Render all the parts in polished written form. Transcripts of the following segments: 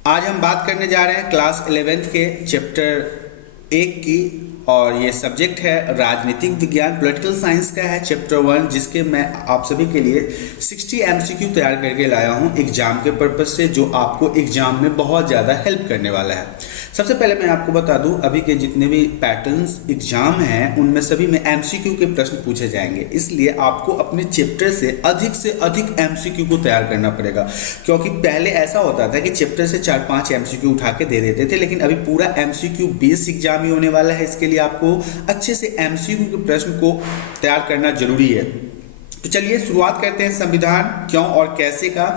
आज हम बात करने जा रहे हैं क्लास 11th के चैप्टर 1 की। और ये सब्जेक्ट है राजनीतिक विज्ञान, पॉलिटिकल साइंस का है चैप्टर 1, जिसके मैं आप सभी के लिए 60 एमसीक्यू तैयार करके लाया हूँ एग्जाम के पर्पज से, जो आपको एग्जाम में बहुत ज़्यादा हेल्प करने वाला है। सबसे पहले मैं आपको बता दूं, अभी के जितने भी पैटर्न्स एग्जाम हैं उनमें सभी में एमसीक्यू के प्रश्न पूछे जाएंगे, इसलिए आपको अपने चैप्टर से अधिक एमसीक्यू को तैयार करना पड़ेगा। क्योंकि पहले ऐसा होता था कि चैप्टर से 4-5 एमसीक्यू उठा के दे देते थे, लेकिन अभी पूरा एमसीक्यू बेस्ड एग्जाम ही होने वाला है। इसके लिए आपको अच्छे से एमसीक्यू के प्रश्न को तैयार करना जरूरी है। तो चलिए शुरुआत करते हैं संविधान क्यों और कैसे का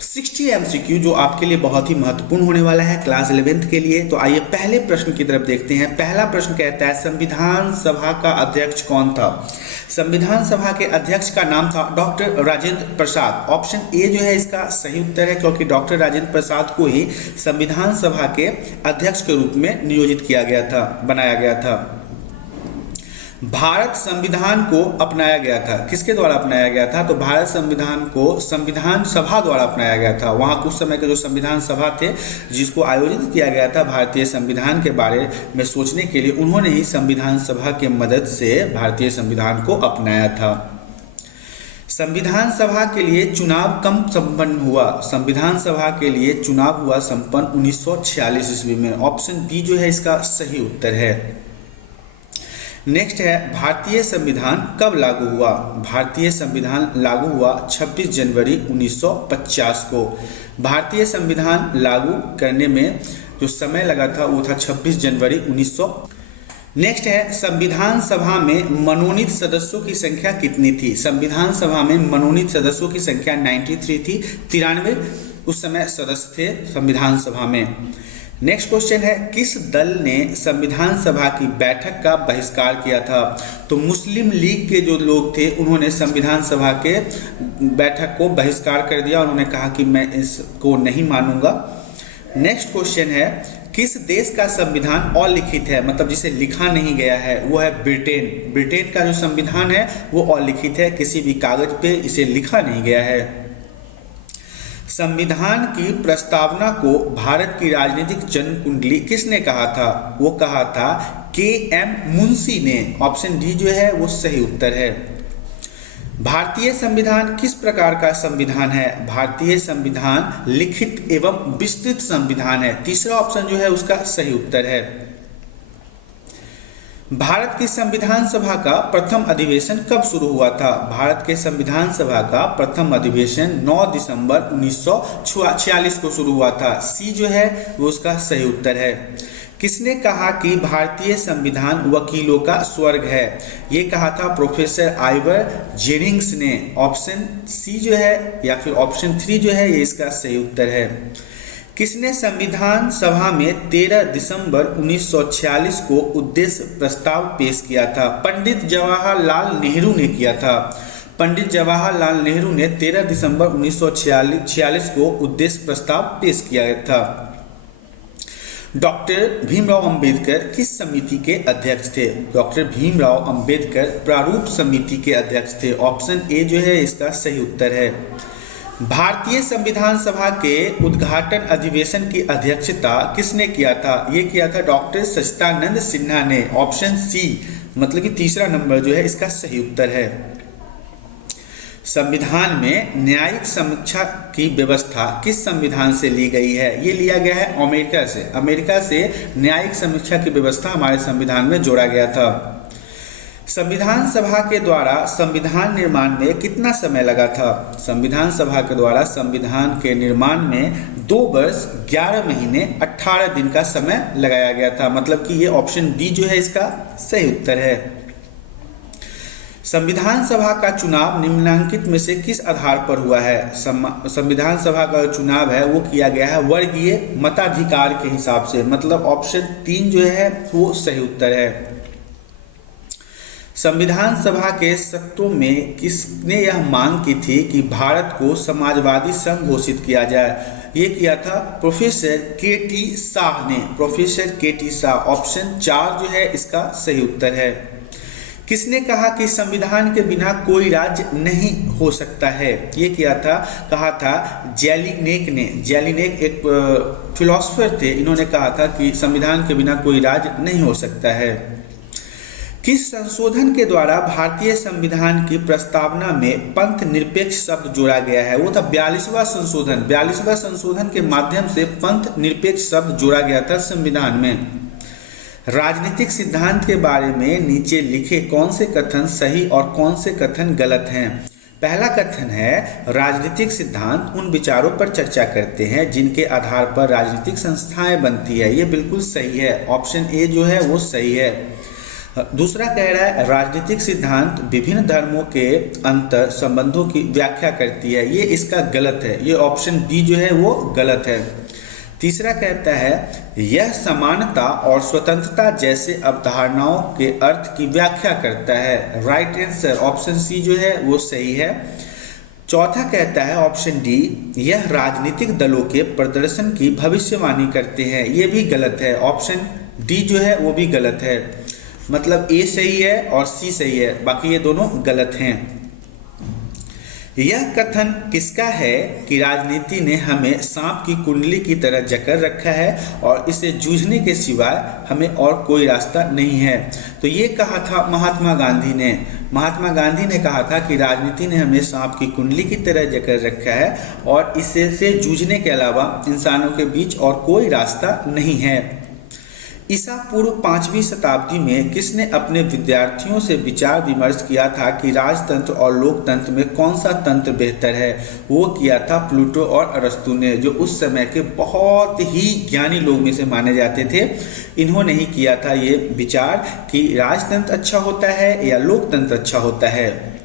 60 एमसीक्यू, जो आपके लिए बहुत ही महत्वपूर्ण होने वाला है क्लास 11th के लिए। तो आइए पहले प्रश्न की तरफ देखते हैं। पहला प्रश्न कहता है, संविधान सभा का अध्यक्ष कौन था? संविधान सभा के अध्यक्ष का नाम था doctor Rajendra Prasad. Option A जो है इसका सही उत्तर है, क्योंकि डॉक्टर राजेंद्र प्रसाद को ही संविधान सभा के अध्यक्ष के रूप में नियोजित किया गया था, बनाया गया था। भारत संविधान को अपनाया गया था, किसके द्वारा अपनाया गया था? तो भारत संविधान को संविधान सभा द्वारा अपनाया गया था। वहाँ कुछ समय के जो संविधान सभा थे, जिसको आयोजित किया गया था भारतीय संविधान के बारे में सोचने के लिए, उन्होंने ही संविधान सभा के मदद से भारतीय संविधान को अपनाया था। संविधान सभा के लिए चुनाव कब संपन्न हुआ? संविधान सभा के लिए चुनाव हुआ संपन्न 1946 ईस्वी में। ऑप्शन बी जो है इसका सही उत्तर है। नेक्स्ट है, भारतीय संविधान कब लागू हुआ? भारतीय संविधान लागू हुआ 26 जनवरी 1950 को। भारतीय संविधान लागू करने में जो समय लगा था वो था 26 जनवरी 1900। नेक्स्ट है, संविधान सभा में मनोनीत सदस्यों की संख्या कितनी थी? संविधान सभा में मनोनीत सदस्यों की संख्या 93 थी। 93 उस समय सदस्य थे संविधान सभा में। नेक्स्ट क्वेश्चन है, किस दल ने संविधान सभा की बैठक का बहिष्कार किया था? तो मुस्लिम लीग के जो लोग थे, उन्होंने संविधान सभा के बैठक को बहिष्कार कर दिया। उन्होंने कहा कि मैं इसको नहीं मानूंगा। नेक्स्ट क्वेश्चन है, किस देश का संविधान अलिखित है, मतलब जिसे लिखा नहीं गया है? वो है ब्रिटेन। ब्रिटेन का जो संविधान है वो अलिखित है, किसी भी कागज पे इसे लिखा नहीं गया है। संविधान की प्रस्तावना को भारत की राजनीतिक जन्म कुंडली किसने कहा था? वो कहा था के.एम. मुंशी ने। ऑप्शन डी जो है वो सही उत्तर है। भारतीय संविधान किस प्रकार का संविधान है? भारतीय संविधान लिखित एवं विस्तृत संविधान है। तीसरा ऑप्शन जो है उसका सही उत्तर है। भारत की संविधान सभा का प्रथम अधिवेशन कब शुरू हुआ था? भारत के संविधान सभा का प्रथम अधिवेशन 9 दिसंबर 1946 को शुरू हुआ था। सी जो है वो उसका सही उत्तर है। किसने कहा कि भारतीय संविधान वकीलों का स्वर्ग है? ये कहा था प्रोफेसर आइवर जेनिंग्स ने। ऑप्शन सी जो है या फिर ऑप्शन 3 जो है ये इसका सही उत्तर है। किसने संविधान सभा में 13 दिसंबर 1946 को उद्देश्य प्रस्ताव पेश किया था? पंडित जवाहरलाल नेहरू ने किया था। पंडित जवाहरलाल नेहरू ने 13 दिसंबर 1946 को उद्देश्य प्रस्ताव पेश किया था। डॉक्टर भीमराव अंबेडकर किस समिति के अध्यक्ष थे? डॉक्टर भीमराव अंबेडकर प्रारूप समिति के अध्यक्ष थे। ऑप्शन ए जो है इसका सही उत्तर है। भारतीय संविधान सभा के उद्घाटन अधिवेशन की अध्यक्षता किसने किया था? ये किया था डॉक्टर सच्चिदानंद सिन्हा ने। ऑप्शन सी मतलब कि तीसरा नंबर जो है इसका सही उत्तर है। संविधान में न्यायिक समीक्षा की व्यवस्था किस संविधान से ली गई है? ये लिया गया है अमेरिका से। अमेरिका से न्यायिक समीक्षा की व्यवस्था हमारे संविधान में जोड़ा गया था। संविधान सभा के द्वारा संविधान निर्माण में कितना समय लगा था? संविधान सभा के द्वारा संविधान के निर्माण में 2 वर्ष 11 महीने 18 दिन का समय लगाया गया था। मतलब कि ये ऑप्शन बी जो है इसका सही उत्तर है। संविधान सभा का चुनाव निम्नलिखित में से किस आधार पर हुआ है? संविधान सभा का चुनाव है वो किया गया है वर्गीय मताधिकार के हिसाब से। मतलब ऑप्शन 3 जो है वो सही उत्तर है। संविधान सभा के सत्रों में किसने यह मांग की थी कि भारत को समाजवादी संघ घोषित किया जाए? ये किया था प्रोफेसर के.टी. शाह ने। Professor K.T.. शाह। ऑप्शन 4 जो है इसका सही उत्तर है। किसने कहा कि संविधान के बिना कोई राज्य नहीं हो सकता है? ये कहा था जैलिनेक ने। जैलिनेक एक फिलोसोफर थे, इन्होंने कहा था कि संविधान के बिना कोई राज्य नहीं हो सकता है। किस संशोधन के द्वारा भारतीय संविधान की प्रस्तावना में पंथ निरपेक्ष शब्द जोड़ा गया है? वो था 42वां संशोधन। 42वां संशोधन के माध्यम से पंथ निरपेक्ष शब्द जोड़ा गया था संविधान में। राजनीतिक सिद्धांत के बारे में नीचे लिखे कौन से कथन सही और कौन से कथन गलत हैं? पहला कथन है राजनीतिक सिद्धांत उन विचारों पर चर्चा करते हैं जिनके आधार पर राजनीतिक संस्थाएं बनती है। ये बिल्कुल सही है, ऑप्शन ए जो है वो सही है। दूसरा कह रहा है राजनीतिक सिद्धांत विभिन्न धर्मों के अंतर संबंधों की व्याख्या करती है। ये इसका गलत है, ये ऑप्शन बी जो है वो गलत है। तीसरा कहता है यह समानता और स्वतंत्रता जैसे अवधारणाओं के अर्थ की व्याख्या करता है। राइट आंसर ऑप्शन सी जो है वो सही है। चौथा कहता है ऑप्शन डी यह राजनीतिक दलों के प्रदर्शन की भविष्यवाणी करते हैं। ये भी गलत है, ऑप्शन डी जो है वो भी गलत है। मतलब ए सही है और सी सही है, बाकी ये दोनों गलत हैं। यह कथन किसका है कि राजनीति ने हमें सांप की कुंडली की तरह जकड़ रखा है और इसे जूझने के सिवाय हमें और कोई रास्ता नहीं है? तो ये कहा था महात्मा गांधी ने। महात्मा गांधी ने कहा था कि राजनीति ने हमें सांप की कुंडली की तरह जकड़ रखा है और इसे से जूझने के अलावा इंसानों के बीच और कोई रास्ता नहीं है। ईसा पूर्व 5वीं शताब्दी में किसने अपने विद्यार्थियों से विचार विमर्श किया था कि राजतंत्र और लोकतंत्र में कौन सा तंत्र बेहतर है? वो किया था प्लूटो और अरस्तु ने, जो उस समय के बहुत ही ज्ञानी लोग में से माने जाते थे। इन्होंने ही किया था ये विचार कि राजतंत्र अच्छा होता है या लोकतंत्र अच्छा होता है।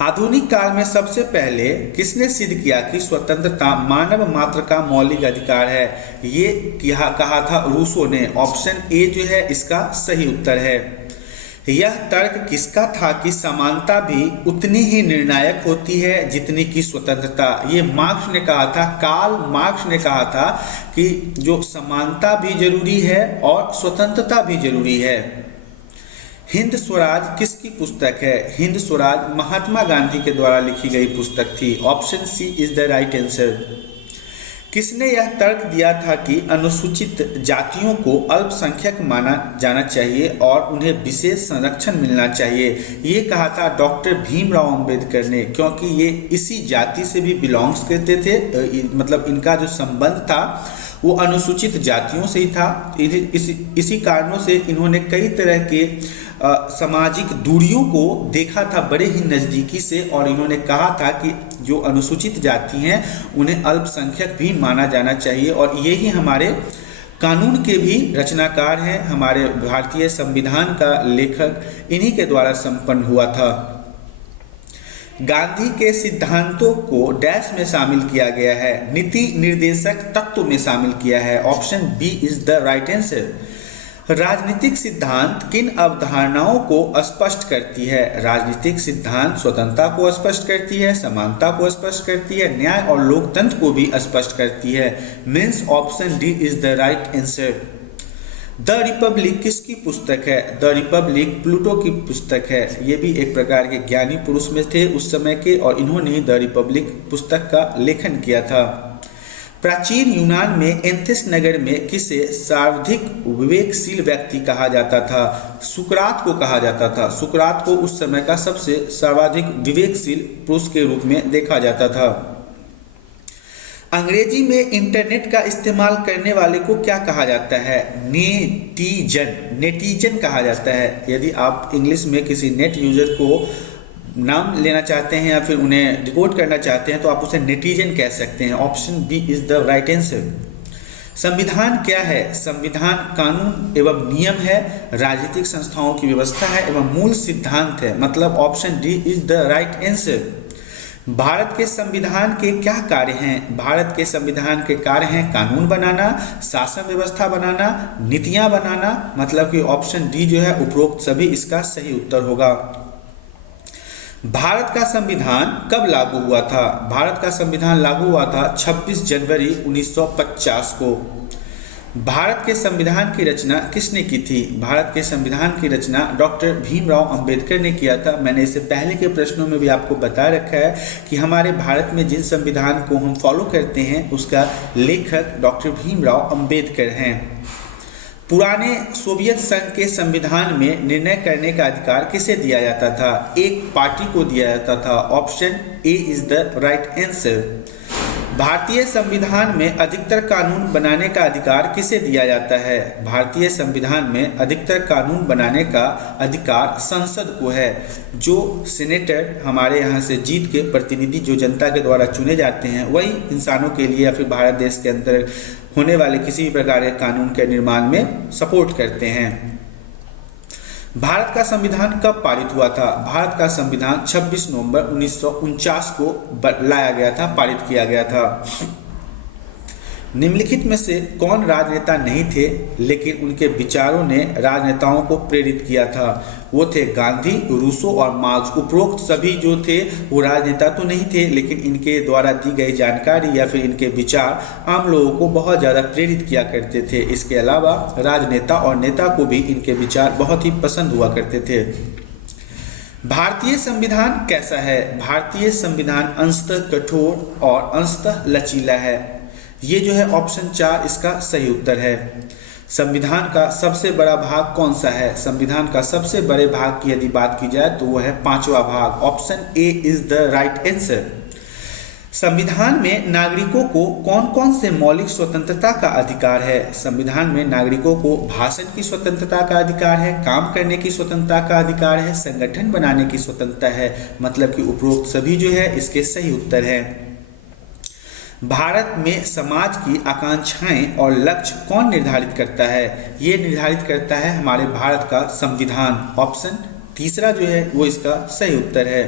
आधुनिक काल में सबसे पहले किसने सिद्ध किया कि स्वतंत्रता मानव मात्र का मौलिक अधिकार है? ये कहा था रूसो ने। ऑप्शन ए जो है इसका सही उत्तर है। यह तर्क किसका था कि समानता भी उतनी ही निर्णायक होती है जितनी कि स्वतंत्रता? ये मार्क्स ने कहा था, कार्ल मार्क्स ने कहा था कि जो समानता भी जरूरी है और स्वतंत्रता भी जरूरी है। हिंद स्वराज किसकी पुस्तक है? हिंद स्वराज महात्मा गांधी के द्वारा लिखी गई पुस्तक थी। Option C is the right answer. किसने यह तर्क दिया था कि अनुसूचित जातियों को अल्पसंख्यक माना जाना चाहिए और उन्हें विशेष संरक्षण मिलना चाहिए? ये कहा था डॉक्टर भीमराव अंबेडकर ने, क्योंकि ये इसी जाति से भी बिलोंग्स करते थे। मतलब इनका जो संबंध था वो अनुसूचित जातियों से ही था। इसी कारणों से इन्होंने कई तरह के सामाजिक दूरियों को देखा था बड़े ही नज़दीकी से, और इन्होंने कहा था कि जो अनुसूचित जाति हैं उन्हें अल्पसंख्यक भी माना जाना चाहिए। और यही हमारे कानून के भी रचनाकार हैं, हमारे भारतीय संविधान का लेखक इन्हीं के द्वारा संपन्न हुआ था। गांधी के सिद्धांतों को डैश में शामिल किया गया है? नीति निर्देशक तत्व में शामिल किया है। Option B is the right answer. राजनीतिक सिद्धांत किन अवधारणाओं को स्पष्ट करती है? राजनीतिक सिद्धांत स्वतंत्रता को स्पष्ट करती है, समानता को स्पष्ट करती है, न्याय और लोकतंत्र को भी स्पष्ट करती है। Means option D is the right answer. The Republic किसकी पुस्तक है? द रिपब्लिक प्लूटो की पुस्तक है। ये भी एक प्रकार के ज्ञानी पुरुष में थे उस समय के, और इन्होंने द रिपब्लिक पुस्तक का लेखन किया था। प्राचीन यूनान में एथेंस नगर में किसे सर्वाधिक विवेकशील व्यक्ति कहा जाता था? सुकरात को कहा जाता था। सुकरात को उस समय का सबसे सर्वाधिक विवेकशील पुरुष के रूप में देखा जाता था। अंग्रेजी में इंटरनेट का इस्तेमाल करने वाले को क्या कहा जाता है? नेटीजन। नेटीजन कहा जाता है। यदि आप इंग्लिश में किसी नेट यूजर को नाम लेना चाहते हैं या फिर उन्हें रिपोर्ट करना चाहते हैं तो आप उसे नेटीजन कह सकते हैं। Option B is the right answer. संविधान क्या है? संविधान कानून एवं नियम है, राजनीतिक संस्थाओं की व्यवस्था है एवं मूल सिद्धांत है। मतलब option D is the right answer. Bharat के संविधान के क्या कार्य हैं? भारत के संविधान के कार्य हैं कानून बनाना, शासन व्यवस्था बनाना, नीतियां बनाना। मतलब कि ऑप्शन डी जो है उपरोक्त सभी इसका सही उत्तर होगा। भारत का संविधान कब लागू हुआ था? भारत का संविधान लागू हुआ था 26 जनवरी 1950 को। भारत के संविधान की रचना किसने की थी? भारत के संविधान की रचना डॉक्टर भीमराव अंबेडकर ने किया था। मैंने इससे पहले के प्रश्नों में भी आपको बता रखा है कि हमारे भारत में जिन संविधान को हम फॉलो करते हैं उसका लेखक डॉक्टर भीमराव अंबेडकर हैं। पुराने सोवियत संघ के संविधान में निर्णय करने का अधिकार किसे दिया जाता था? एक पार्टी को दिया जाता था। Option A is the right answer. भारतीय संविधान में अधिकतर कानून बनाने का अधिकार किसे दिया जाता है? भारतीय संविधान में अधिकतर कानून बनाने का अधिकार संसद को है। जो सीनेटर हमारे यहाँ से जीत के प्रतिनिधि जो जनता के द्वारा चुने जाते हैं वही इंसानों के लिए या फिर भारत देश के अंदर होने वाले किसी भी प्रकार के कानून के निर्माण में सपोर्ट करते हैं। भारत का संविधान कब पारित हुआ था? भारत का संविधान 26 नवंबर 1949 को लाया गया था, पारित किया गया था। निम्नलिखित में से कौन राजनेता नहीं थे लेकिन उनके विचारों ने राजनेताओं को प्रेरित किया था? वो थे गांधी, रूसो और मार्क्स। उपरोक्त सभी जो थे वो राजनेता तो नहीं थे लेकिन इनके द्वारा दी गई जानकारी या फिर इनके विचार आम लोगों को बहुत ज़्यादा प्रेरित किया करते थे। इसके अलावा राजनेता और नेता को भी इनके विचार बहुत ही पसंद हुआ करते थे। भारतीय संविधान कैसा है? भारतीय संविधान अंशतः कठोर और अंशतः लचीला है। ये जो है ऑप्शन 4 इसका सही उत्तर है। संविधान का सबसे बड़ा भाग कौन सा है? संविधान का सबसे बड़े भाग की यदि बात की जाए तो वो है 5वां भाग। Option A is the right answer. संविधान में नागरिकों को कौन कौन से मौलिक स्वतंत्रता का अधिकार है? संविधान में नागरिकों को भाषण की स्वतंत्रता का अधिकार है, काम करने की स्वतंत्रता का अधिकार है, संगठन बनाने की स्वतंत्रता है। मतलब कि उपरोक्त सभी जो है इसके सही उत्तर है। भारत में समाज की आकांक्षाएं और लक्ष्य कौन निर्धारित करता है? ये निर्धारित करता है हमारे भारत का संविधान। ऑप्शन तीसरा जो है वो इसका सही उत्तर है।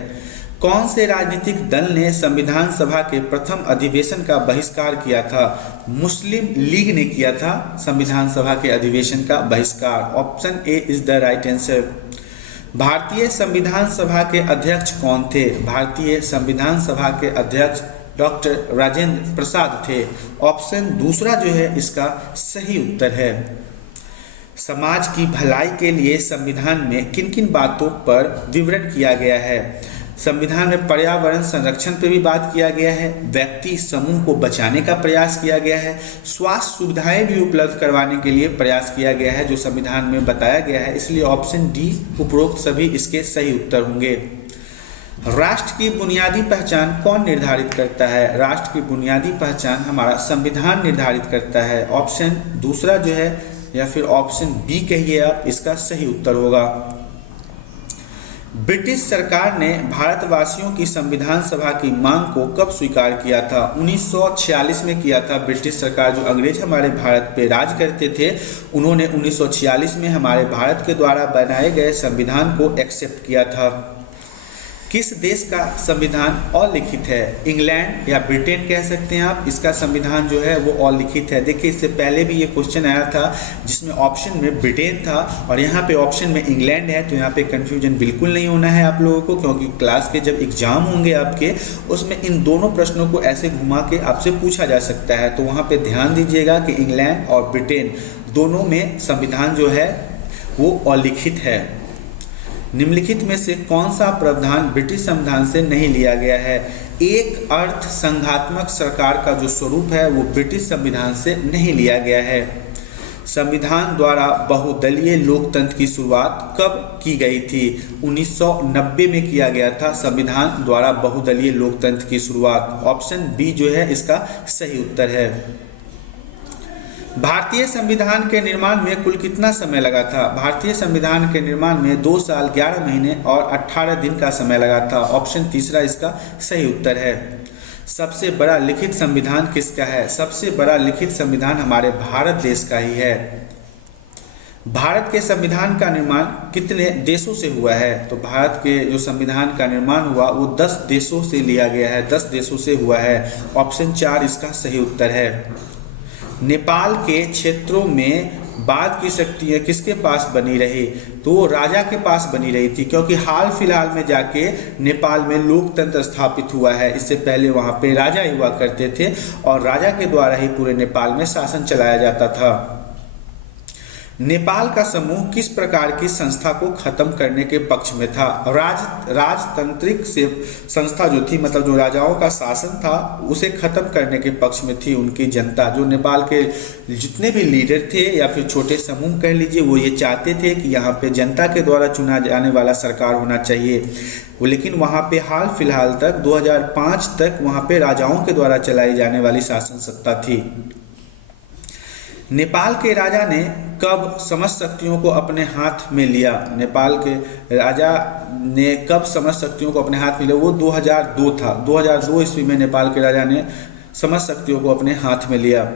कौन से राजनीतिक दल ने संविधान सभा के प्रथम अधिवेशन का बहिष्कार किया था? मुस्लिम लीग ने किया था संविधान सभा के अधिवेशन का बहिष्कार। Option A is the right answer. भारतीय संविधान सभा के अध्यक्ष कौन थे? भारतीय संविधान सभा के अध्यक्ष डॉक्टर राजेंद्र प्रसाद थे। ऑप्शन दूसरा जो है इसका सही उत्तर है। समाज की भलाई के लिए संविधान में किन किन बातों पर विवरण किया गया है? संविधान में पर्यावरण संरक्षण पर भी बात किया गया है, व्यक्ति समूह को बचाने का प्रयास किया गया है, स्वास्थ्य सुविधाएं भी उपलब्ध करवाने के लिए प्रयास किया गया है जो संविधान में बताया गया है। इसलिए ऑप्शन डी उपरोक्त सभी इसके सही उत्तर होंगे। राष्ट्र की बुनियादी पहचान कौन निर्धारित करता है? राष्ट्र की बुनियादी पहचान हमारा संविधान निर्धारित करता है। ऑप्शन दूसरा जो है या फिर ऑप्शन बी कहिए आप, इसका सही उत्तर होगा। ब्रिटिश सरकार ने भारतवासियों की संविधान सभा की मांग को कब स्वीकार किया था? 1946 में किया था। ब्रिटिश सरकार जो अंग्रेज हमारे भारत पे राज करते थे उन्होंने 1946 में हमारे भारत के द्वारा बनाए गए संविधान को एक्सेप्ट किया था। किस देश का संविधान अलिखित है? इंग्लैंड या ब्रिटेन कह सकते हैं आप। इसका संविधान जो है वो अलिखित है। देखिए इससे पहले भी ये क्वेश्चन आया था जिसमें ऑप्शन में ब्रिटेन था और यहाँ पे ऑप्शन में इंग्लैंड है, तो यहाँ पे कंफ्यूजन बिल्कुल नहीं होना है आप लोगों को, क्योंकि क्लास के जब एग्जाम होंगे आपके उसमें इन दोनों प्रश्नों को ऐसे घुमा के आपसे पूछा जा सकता है। तो वहाँ पे ध्यान दीजिएगा कि इंग्लैंड और ब्रिटेन दोनों में संविधान जो है वो अलिखित है। निम्नलिखित में से कौन सा प्रावधान ब्रिटिश संविधान से नहीं लिया गया है? एक अर्थ संघात्मक सरकार का जो स्वरूप है वो ब्रिटिश संविधान से नहीं लिया गया है। संविधान द्वारा बहुदलीय लोकतंत्र की शुरुआत कब की गई थी? 1990 में किया गया था संविधान द्वारा बहुदलीय लोकतंत्र की शुरुआत। ऑप्शन बी जो है इसका सही उत्तर है। भारतीय संविधान के निर्माण में कुल कितना समय लगा था? भारतीय संविधान के निर्माण में 2 साल 11 महीने और 18 दिन का समय लगा था। ऑप्शन तीसरा इसका सही उत्तर है। सबसे बड़ा लिखित संविधान किसका है? सबसे बड़ा लिखित संविधान हमारे भारत देश का ही है। भारत के संविधान का निर्माण कितने देशों से हुआ है? तो भारत के जो संविधान का निर्माण हुआ वो 10 देशों से लिया गया है, 10 देशों से हुआ है। ऑप्शन 4 इसका सही उत्तर है। नेपाल के क्षेत्रों में बाद की शक्तियाँ किसके पास बनी रही, तो वो राजा के पास बनी रही थी, क्योंकि हाल फिलहाल में जाके नेपाल में लोकतंत्र स्थापित हुआ है। इससे पहले वहाँ पे राजा हुआ करते थे और राजा के द्वारा ही पूरे नेपाल में शासन चलाया जाता था। नेपाल का समूह किस प्रकार की संस्था को खत्म करने के पक्ष में था? राजतांत्रिक से संस्था जो थी, मतलब जो राजाओं का शासन था उसे खत्म करने के पक्ष में थी उनकी जनता। जो नेपाल के जितने भी लीडर थे या फिर छोटे समूह कह लीजिए, वो ये चाहते थे कि यहाँ पे जनता के द्वारा चुना जाने वाला सरकार होना चाहिए। लेकिन वहाँ पे हाल फिलहाल तक 2005 तक वहाँ पे राजाओं के द्वारा चलाई जाने वाली शासन सत्ता थी। नेपाल के राजा ने कब समस्त शक्तियों को अपने हाथ में लिया? नेपाल के राजा ने कब समस्त शक्तियों को अपने हाथ में लिया? वो 2002 था। 2002 ईस्वी में नेपाल के राजा ने समस्त शक्तियों को अपने हाथ में लिया।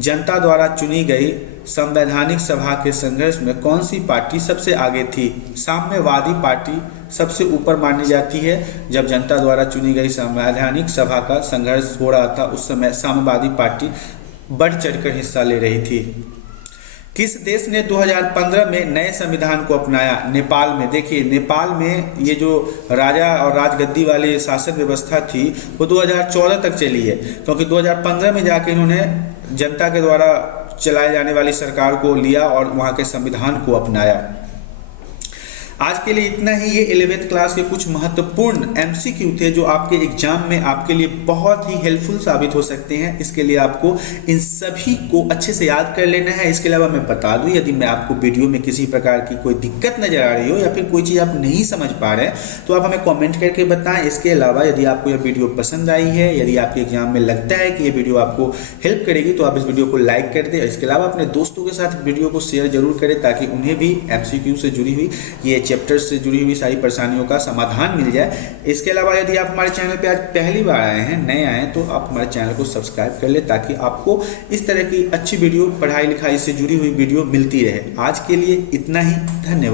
जनता द्वारा चुनी गई संवैधानिक सभा के संघर्ष में कौन सी पार्टी सबसे आगे थी? साम्यवादी पार्टी सबसे ऊपर मानी जाती है। जब जनता द्वारा चुनी गई संवैधानिक सभा का संघर्ष हो रहा था, उस समय साम्यवादी पार्टी बढ़ चढ़कर हिस्सा ले रही थी। किस देश ने 2015 में नए संविधान को अपनाया? नेपाल में। देखिए, नेपाल में ये जो राजा और राजगद्दी वाली शासन व्यवस्था थी वो 2014 तक चली है, क्योंकि 2015 में जाके इन्होंने जनता के द्वारा चलाए जाने वाली सरकार को लिया और वहाँ के संविधान को अपनाया। आज के लिए इतना ही। ये 11th क्लास के कुछ महत्वपूर्ण MCQ थे जो आपके एग्जाम में आपके लिए बहुत ही हेल्पफुल साबित हो सकते हैं। इसके लिए आपको इन सभी को अच्छे से याद कर लेना है। इसके अलावा मैं बता दूं, यदि मैं आपको वीडियो में किसी प्रकार की कोई दिक्कत नजर आ रही हो या फिर कोई चीज़ आप नहीं समझ पा रहे हैं तो आप हमें कॉमेंट करके बताएं। इसके अलावा यदि आपको यह वीडियो पसंद आई है, यदि आपके एग्जाम में लगता है कि ये वीडियो आपको हेल्प करेगी, तो आप इस वीडियो को लाइक कर दें। इसके अलावा अपने दोस्तों के साथ वीडियो को शेयर जरूर करें ताकि उन्हें भी MCQ से जुड़ी हुई ये चैप्टर्स से जुड़ी हुई सारी परेशानियों का समाधान मिल जाए। इसके अलावा यदि आप हमारे चैनल पे आज पहली बार आए हैं, नए आए हैं, तो आप हमारे चैनल को सब्सक्राइब कर ले ताकि आपको इस तरह की अच्छी वीडियो, पढ़ाई लिखाई से जुड़ी हुई वीडियो मिलती रहे। आज के लिए इतना ही। धन्यवाद।